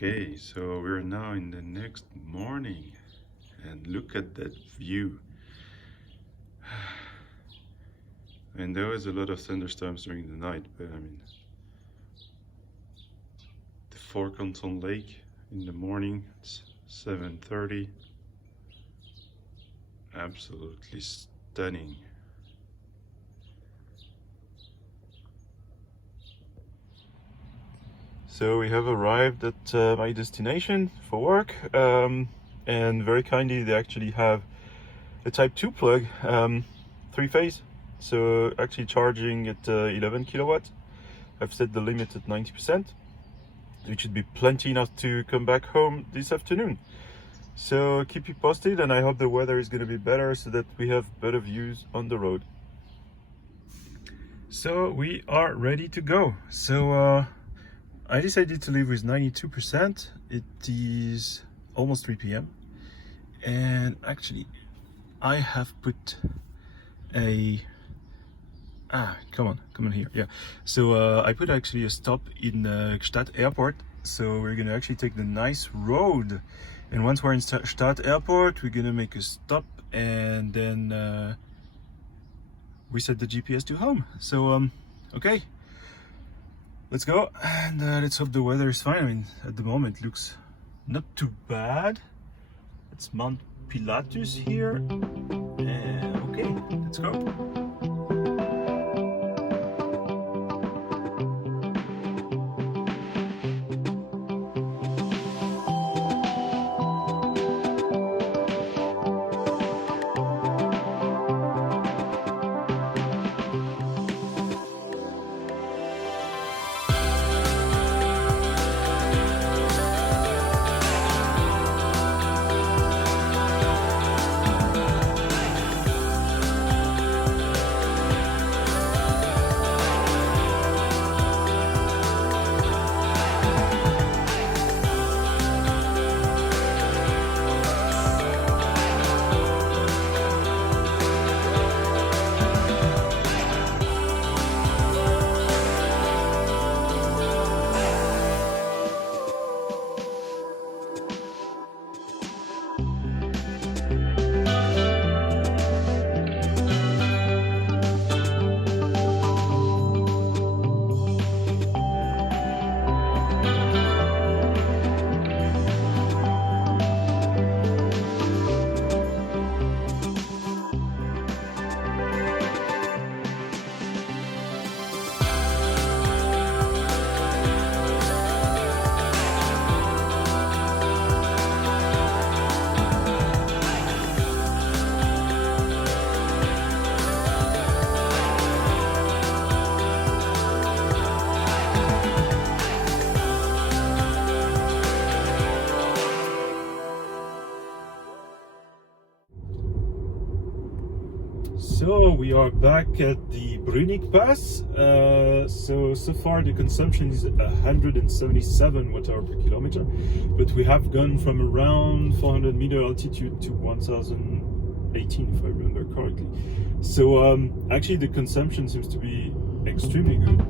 Okay, so we're now in the next morning and look at that view. And there was a lot of thunderstorms during the night, but I mean, the Four Canton Lake in the morning, it's 7:30. Absolutely stunning. So we have arrived at my destination for work, and very kindly they actually have a Type 2 plug, 3-phase, so actually charging at 11 kilowatt. I've set the limit at 90%, which should be plenty enough to come back home this afternoon. So keep you posted, and I hope the weather is going to be better so that we have better views on the road. So we are ready to go. So I decided to leave with 92%. It is almost 3 p.m. and actually I have put a come on here. Yeah, so I put actually a stop in Stad Airport. So we're gonna actually take the nice road, and once we're in Stad Airport, we're gonna make a stop and then we set the GPS to home. So okay, let's go, and let's hope the weather is fine. I mean, at the moment it looks not too bad. It's Mount Pilatus here. Okay, let's go. So we are back at the Boreal Pass. So far the consumption is 177 watt-hour per kilometer, but we have gone from around 400 meter altitude to 1018, if I remember correctly. So actually the consumption seems to be extremely good.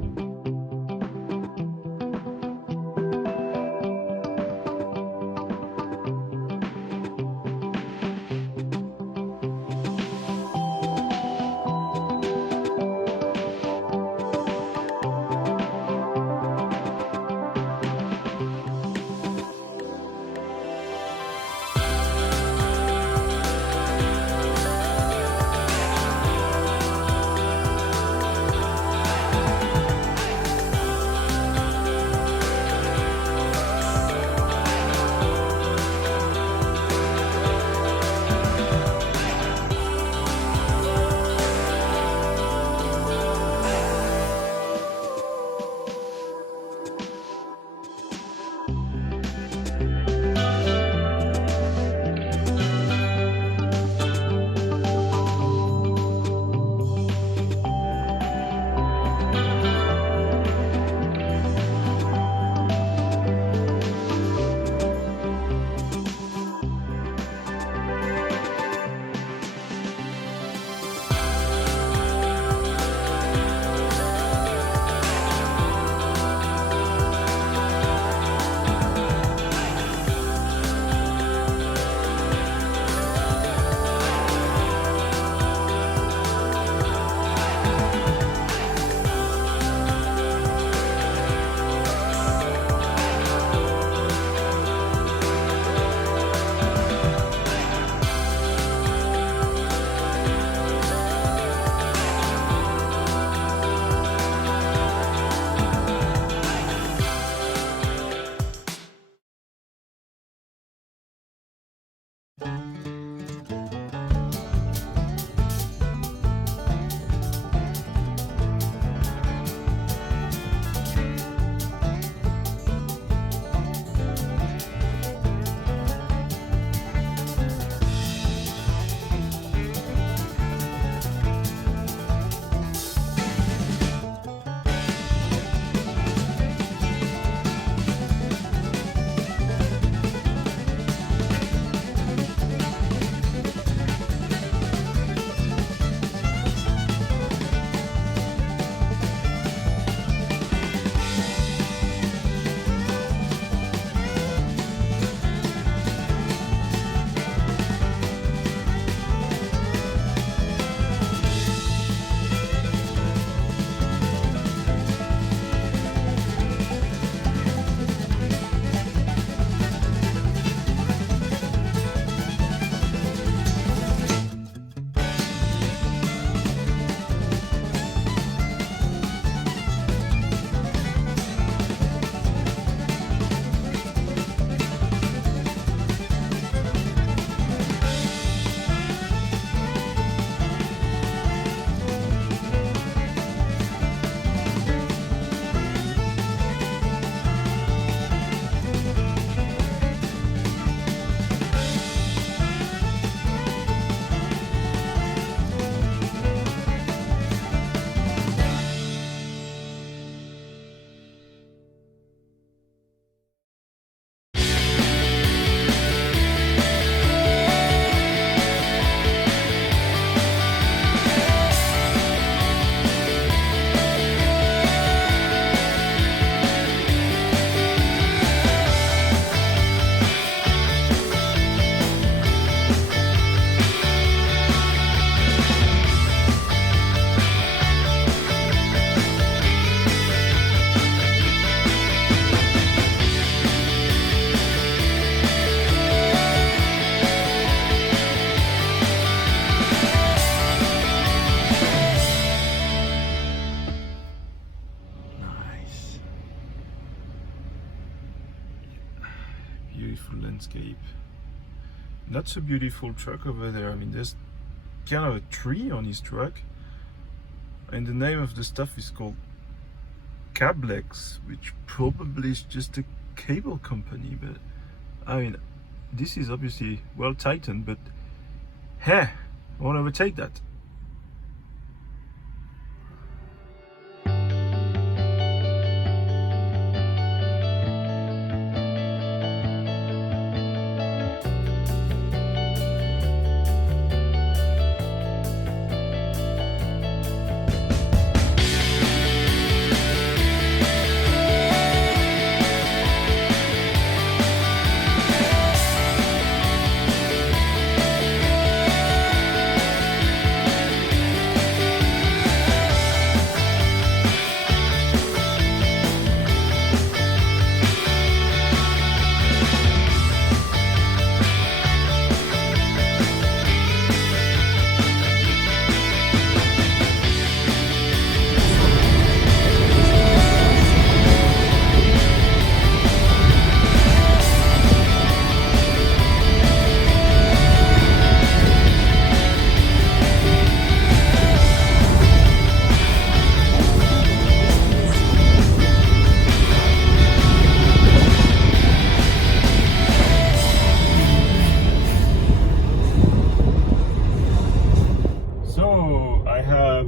beautiful landscape. Not so beautiful truck over there. I mean, there's kind of a tree on his truck, and the name of the stuff is called Cablex, which probably is just a cable company. But I mean, this is obviously well tightened, but hey, I won't overtake that.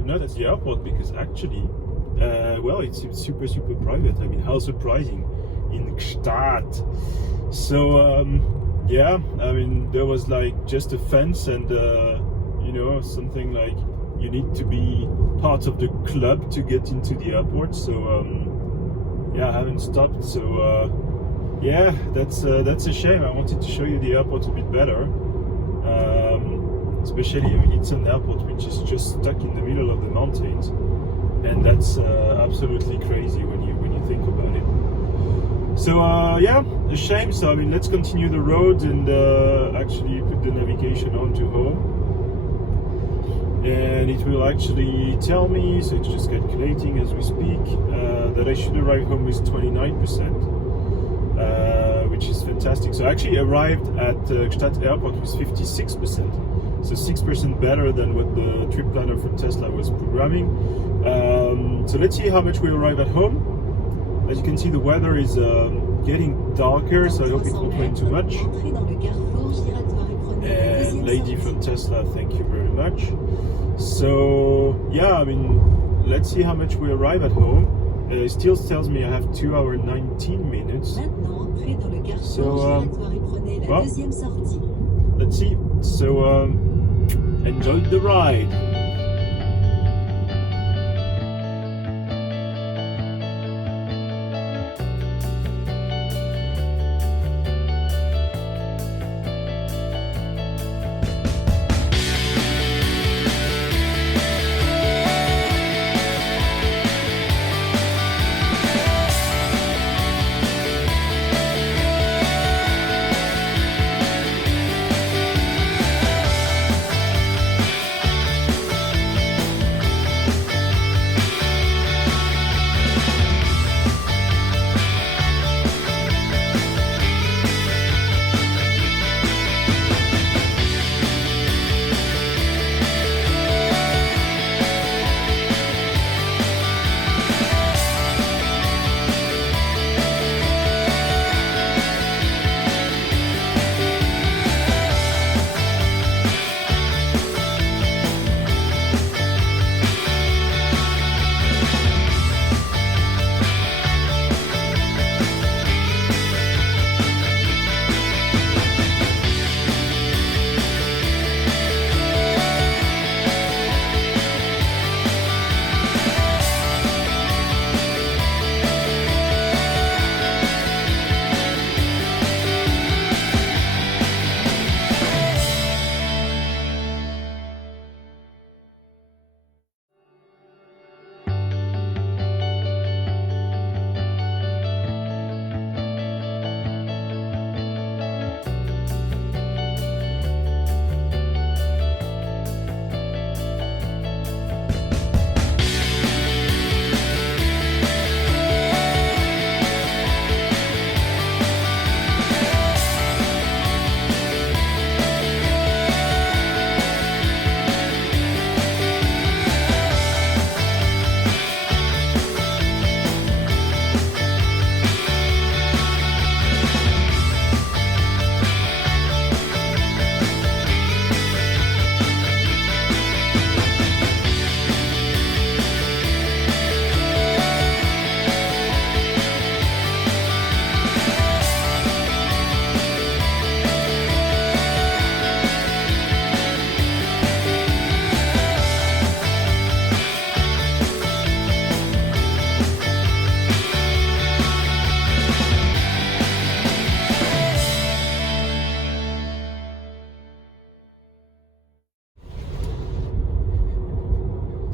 Not at the airport, because actually, well, it's super private. I mean, how surprising, in Gstaad. So yeah, I mean, there was like just a fence and you know, something like you need to be part of the club to get into the airport. So yeah, I haven't stopped. So yeah, that's a shame. I wanted to show you the airport a bit better. Especially, I mean, it's an airport which is just stuck in the middle of the mountains, and that's absolutely crazy when you think about it. So yeah, a shame. So I mean, let's continue the road and actually put the navigation on to home, and it will actually tell me, so it's just calculating as we speak, that I should arrive home with 29%, which is fantastic. So I actually arrived at Gstaad Airport with 56%. So 6% better than what the trip planner for Tesla was programming. So let's see how much we arrive at home. As you can see, the weather is getting darker, so I hope it won't rain too much. And lady from Tesla, thank you very much. So yeah, I mean, let's see how much we arrive at home. It still tells me I have 2 hours 19 minutes. So well, let's see. So enjoy the ride.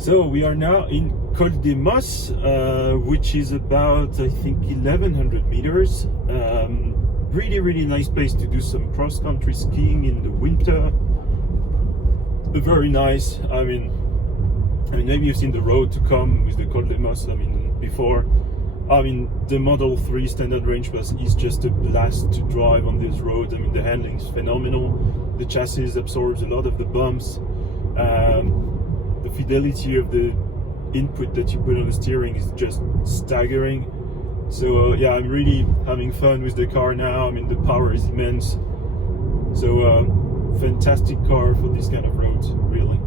So we are now in Kodi Moss, which is about, I think, 1100 meters. Really nice place to do some cross-country skiing in the winter. Very nice. I mean, maybe you've seen the road to come with the Kodi Moss. Before. The Model 3 standard range pass is just a blast to drive on this road. The handling is phenomenal. The chassis absorbs a lot of the bumps. The fidelity of the input that you put on the steering is just staggering. So yeah, I'm really having fun with the car now. The power is immense. So fantastic car for this kind of roads, really.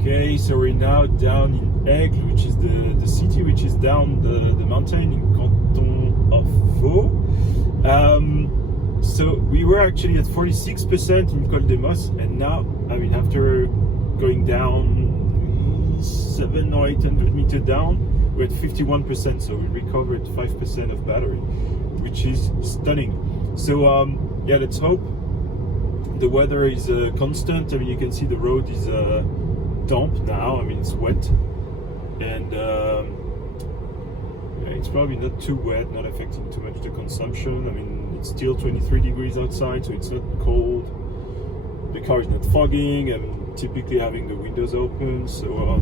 Okay, so we're now down in Aigle, which is the city which is down the mountain in Canton of Vaud. So we were actually at 46% in Col de Moss, and now, after going down 700 or 800 meters down, we're at 51%, so we recovered 5% of battery, which is stunning. So yeah, let's hope the weather is constant. You can see the road is damp now. It's wet, and yeah, it's probably not too wet, not affecting too much the consumption. It's still 23 degrees outside, so it's not cold. The car is not fogging. I'm typically having the windows open, so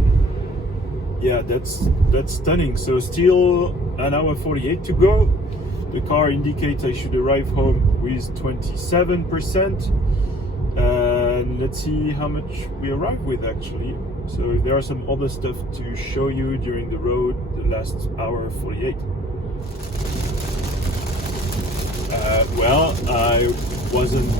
yeah, that's stunning. So still an hour 48 to go. The car indicates I should arrive home with 27%. And let's see how much we arrive with actually. So there are some other stuff to show you during the road, the last hour 48. Well, I wasn't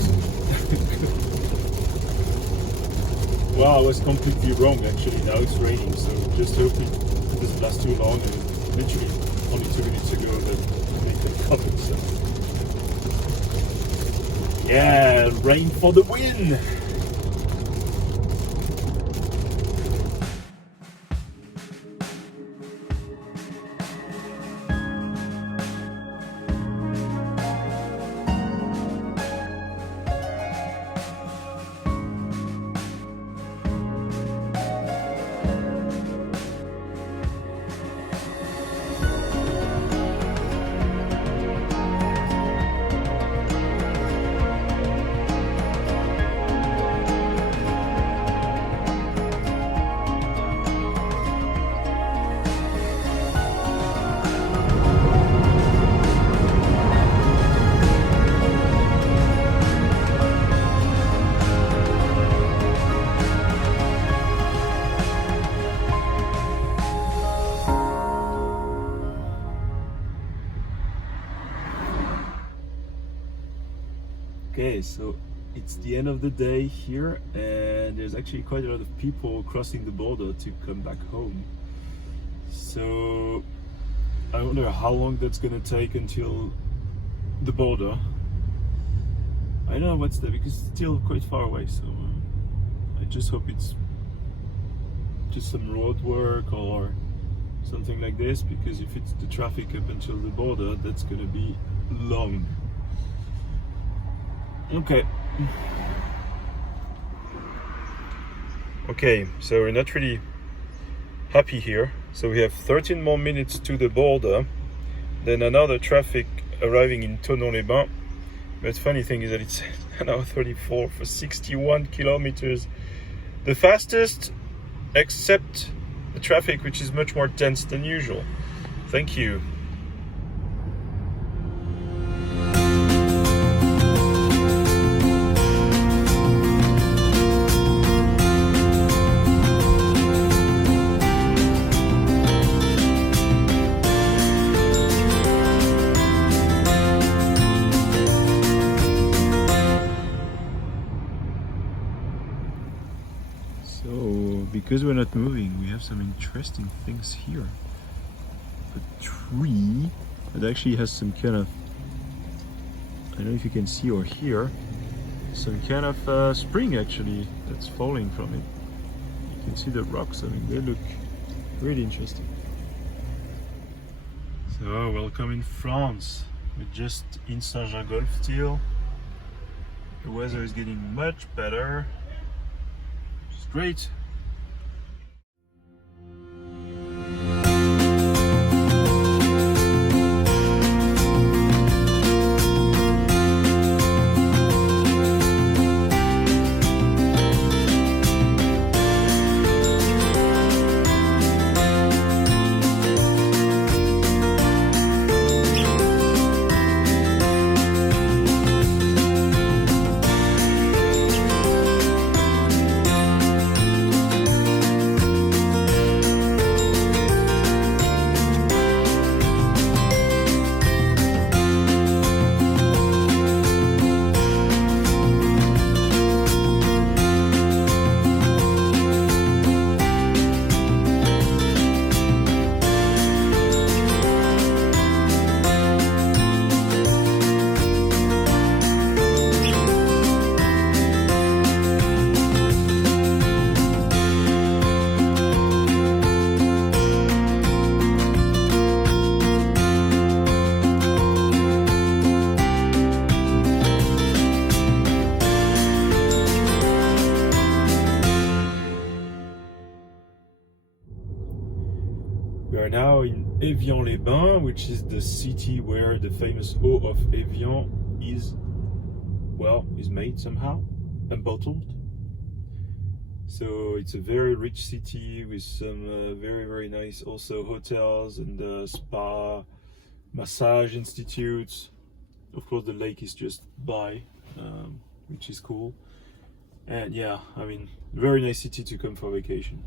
well, I was completely wrong actually. Now it's raining, so just hoping it doesn't last too long. And literally only 2 minutes ago that they could cover, so yeah, rain for the win! Okay, so it's the end of the day here, and there's actually quite a lot of people crossing the border to come back home. So I wonder how long that's gonna take until the border. I don't know what's there because it's still quite far away, so I just hope it's just some road work or something like this, because if it's the traffic up until the border, that's gonna be long. Okay, so we're not really happy here. So we have 13 more minutes to the border. then another traffic arriving in Thonon-les-Bains. But funny thing is that it's an hour 34 for 61 kilometers. The fastest, except the traffic, which is much more dense than usual. Thank you. Because we're not moving, we have some interesting things here. A tree that actually has some kind of, I don't know if you can see or hear, some kind of spring actually that's falling from it. You can see the rocks, I mean, they look really interesting. So, welcome in France. We're just in Saint-Gingolph still. The weather is getting much better. It's great. We are now in Evian-les-Bains, which is the city where the famous eau of Evian is made somehow and bottled. So it's a very rich city with some very nice also hotels and spa, massage institutes. Of course the lake is just by, which is cool. And yeah, I mean, very nice city to come for vacation.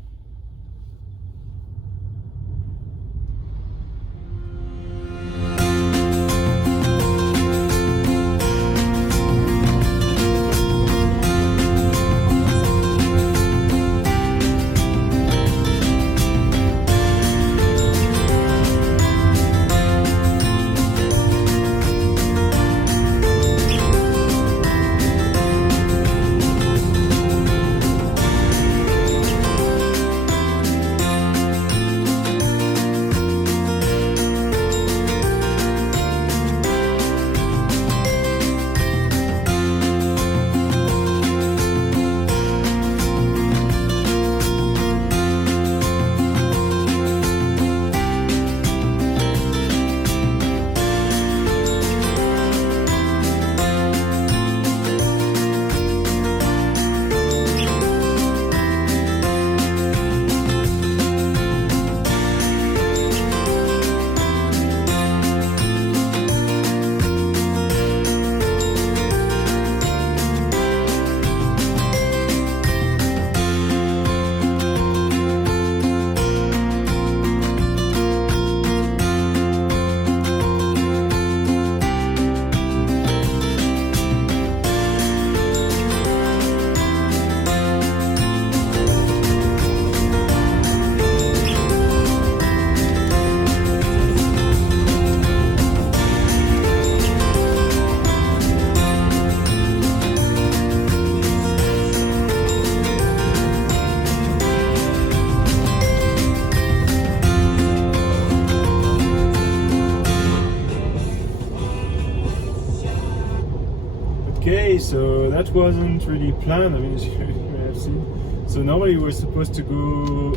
Okay, so that wasn't really planned, I mean, as you may have seen. So normally we're supposed to go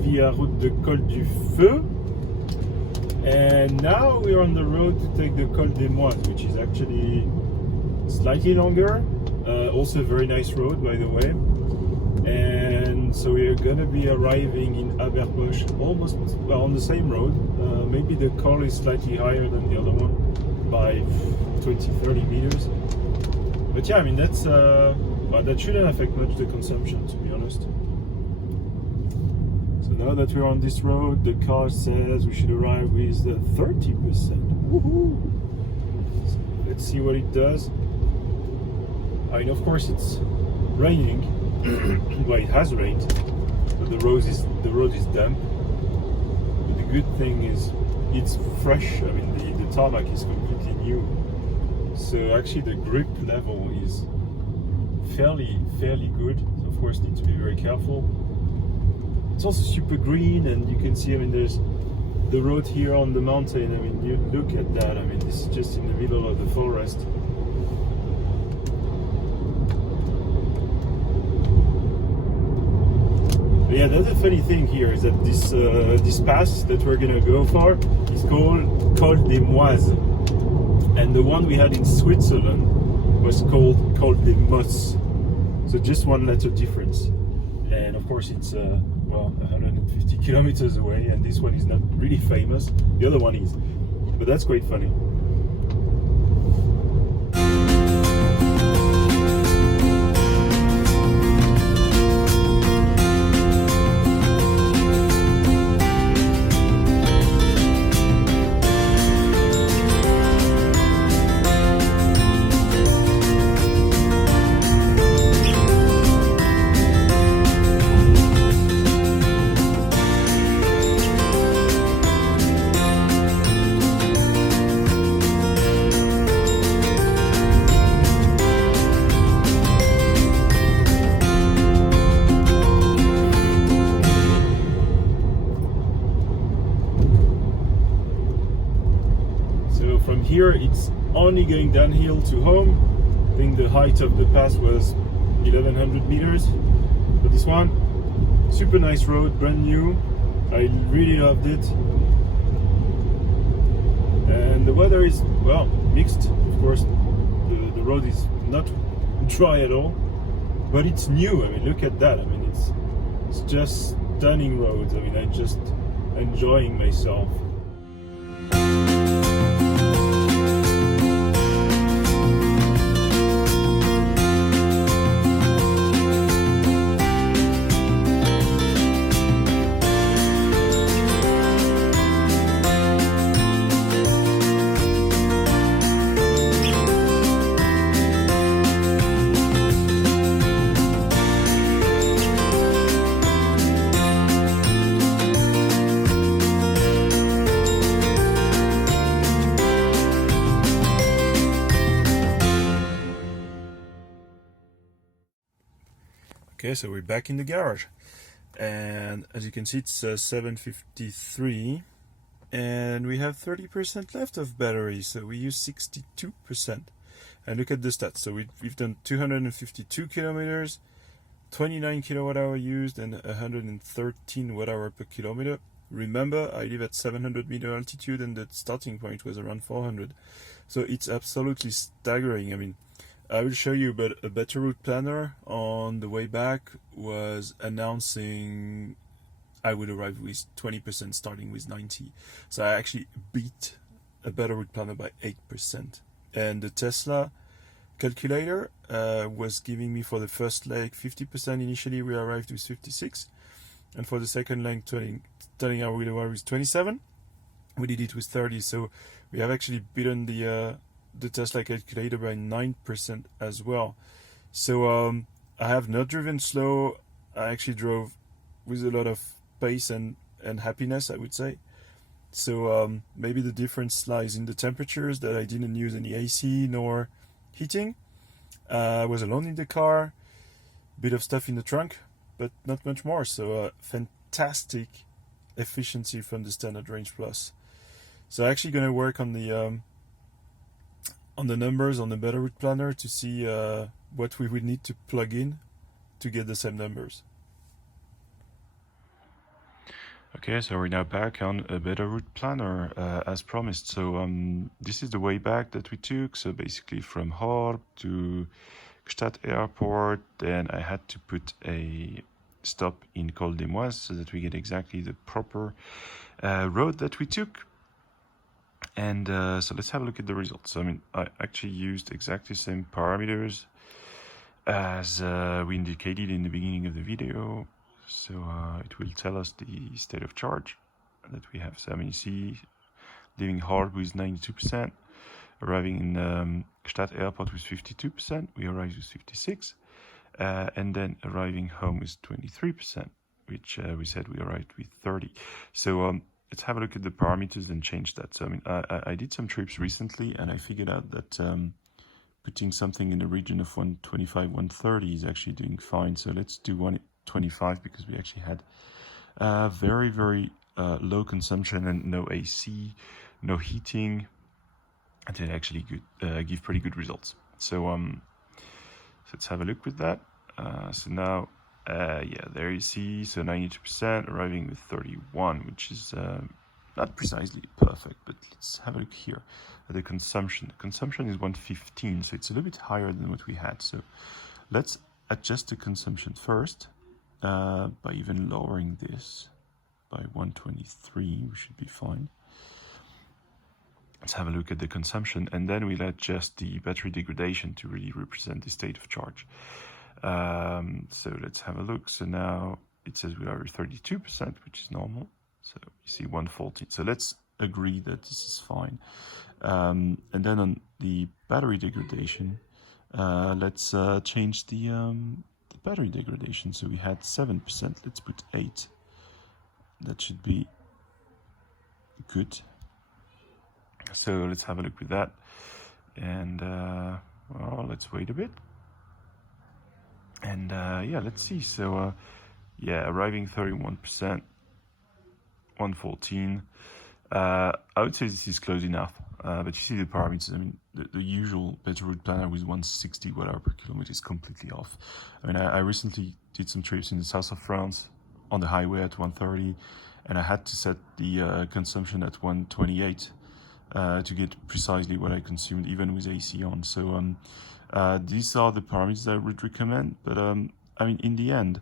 via route de Col du Feu, And now we're on the road to take the Col des Moat, which is actually slightly longer. Also a very nice road, by the way. And so we're gonna be arriving in Airpods almost on the same road. Maybe the col is slightly higher than the other one by 20-30 meters. But yeah, I mean that's that shouldn't affect much the consumption, to be honest. So now that we're on this road, the car says we should arrive with 30%. Woohoo! So let's see what it does. I mean, of course, it's raining. Well, it has rained, so the road is damp. But the good thing is it's fresh. I mean, the tarmac is completely new, so actually the grip level is fairly good. So of course, need to be very careful. It's also super green, and you can see, I mean, there's the road here on the mountain. I mean, you look at that. I mean, this is just in the middle of the forest. But yeah, that's the funny thing here is that this pass that we're gonna go for is called Col des Mois, and the one we had in Switzerland was called Col des Moss. So just one letter difference, and of course it's well 150 kilometers away, and this one is not really famous. The other one is, but that's quite funny. Here it's only going downhill to home. I think the height of the pass was 1100 meters. But this one, super nice road, brand new. I really loved it. And the weather is, well, mixed. Of course, the road is not dry at all, but it's new. I mean, look at that. I mean, it's just stunning roads. I mean, I'm just enjoying myself. Okay, so we're back in the garage, and as you can see, it's 7:53, and we have 30% left of battery, so we use 62%. And look at the stats. So we've done 252 kilometers, 29 kilowatt hour used, and 113 watt hour per kilometer. Remember, I live at 700 meter altitude, and the starting point was around 400. So it's absolutely staggering. I mean, I will show you, but a better route planner on the way back was announcing I would arrive with 20% starting with 90. So I actually beat a better route planner by 8%. And the Tesla calculator was giving me for the first leg 50%. Initially we arrived with 56. And for the second leg, telling I would arrive with 27. We did it with 30. So we have actually beaten the Tesla calculator by 9% as well. So I have not driven slow. I actually drove with a lot of pace and happiness, I would say. So maybe the difference lies in the temperatures, that I didn't use any AC nor heating. I was alone in the car, bit of stuff in the trunk, but not much more. So fantastic efficiency from the standard range plus. So actually going to work on the numbers on the better route planner to see what we would need to plug in to get the same numbers. Okay, so we're now back on a better route planner as promised. So this is the way back that we took. So basically from Horb to Gstaad Airport, then I had to put a stop in Kodi Moss so that we get exactly the proper road that we took. And so let's have a look at the results. I mean, I actually used exactly the same parameters as we indicated in the beginning of the video. So it will tell us the state of charge that we have. So I mean, you see, leaving Horb with 92%, arriving in Gstaad Airport with 52%, we arrived with 56%, and then arriving home with 23%, which we said we arrived with 30%. So let's have a look at the parameters and change that. So I mean, I did some trips recently, and I figured out that putting something in the region of 125, 130 is actually doing fine. So let's do 125 because we actually had very, very low consumption and no AC, no heating, and it actually give pretty good results. So let's have a look with that. So now, yeah, there you see, so 92% arriving with 31, which is not precisely perfect, but let's have a look here at the consumption. The consumption is 115, so it's a little bit higher than what we had. So let's adjust the consumption first by even lowering this by 123, we should be fine. Let's have a look at the consumption, and then we'll adjust the battery degradation to really represent the state of charge. So let's have a look. So now it says we are at 32%, which is normal. So you see 114. So let's agree that this is fine. And then on the battery degradation, let's change the battery degradation. So we had 7%. Let's put 8. That should be good. So let's have a look with that. And well, let's wait a bit. And yeah, let's see. So yeah, arriving 31%, 114. I would say this is close enough, but you see the parameters. I mean, the usual better route planner with 160 watt/km is completely off. I mean, I recently did some trips in the south of France on the highway at 130, and I had to set the consumption at 128 to get precisely what I consumed, even with AC on. So these are the parameters I would recommend. But I mean, in the end,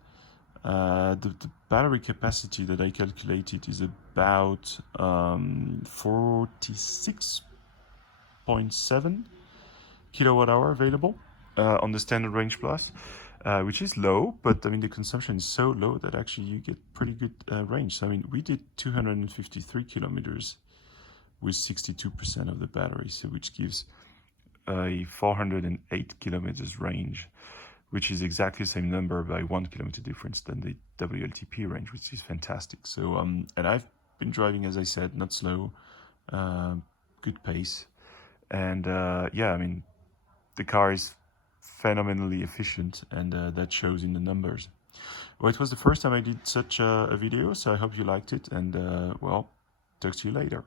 the battery capacity that I calculated is about 46.7 kilowatt hour available on the standard range plus, which is low, but I mean the consumption is so low that actually you get pretty good range. So I mean, we did 253 kilometers with 62% of the battery, so which gives a 408 kilometers range, which is exactly the same number by 1 kilometer difference than the WLTP range, which is fantastic. So and I've been driving, as I said, not slow, good pace, and yeah, I mean the car is phenomenally efficient, and that shows in the numbers. Well, it was the first time I did such a video, so I hope you liked it, and well, talk to you later.